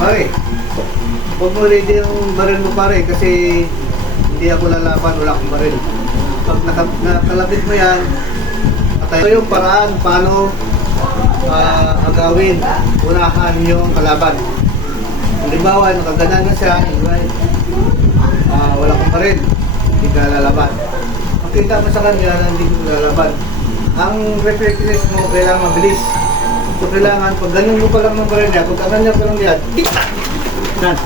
Pare, huwag mo ready yung baril mo pare kasi hindi ako lalaban, wala akong baril. Pag nakalabit mo yan, ito yung paraan paano agawin, unahan yung kalaban. Halimbawa, nakaganan na siya, wala kang baril, hindi ka lalaban. Makita mo sa kanya na hindi mo lalaban. Ang reflexes mo kailangan mabilis. So kailangan, pag ganun mo pa lang ng baril niya, pag ganun niya pa lang yan, tiktak! Yan,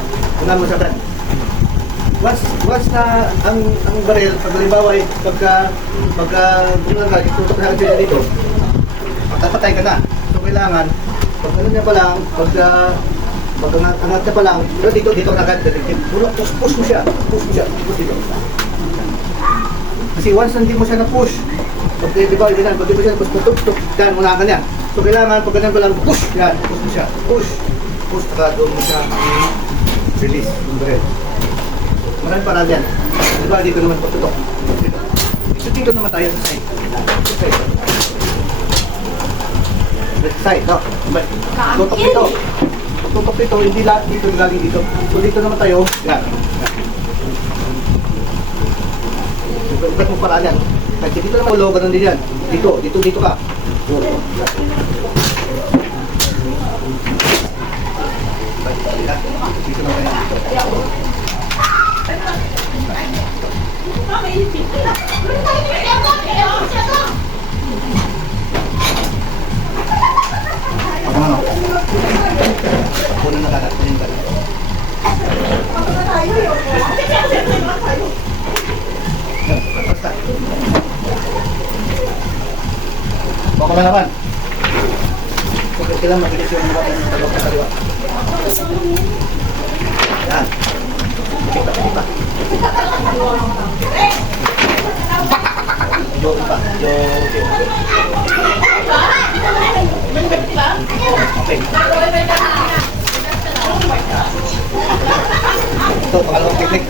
una mo sa kan. Once na ang baril, pag halimbawa pagka gulang ka, itutok na agad dito, patay ka na. So kailangan, pag ano niya pa lang, pag angat niya pa lang, dito na agad, push mo siya, push dito. Kasi once hindi mo siya na-push, pag di mo siya na-push, yan, muna ka niya. So kailangan, pag ganyan pa lang, push mo siya, push, saka doon mo siya release, yung baril. Maraming parang yan. Diba, dito naman pagtutok. Dito naman tayo sa side. Left side, no? Tutok dito. Tutok dito, hindi lahat dito galing dito. So dito naman tayo, yan. Ibat mo parang yan. Kasi dito naman ulo, ganun din yan. Dito ka. Dito naman yan, dito. Ano? Puno na kata, puno na. Basta. Baka na naman. Kailangan mabilis yung mga talok sa kaliwa. Yan. Kita. Okay. Ito, pangalawang technique.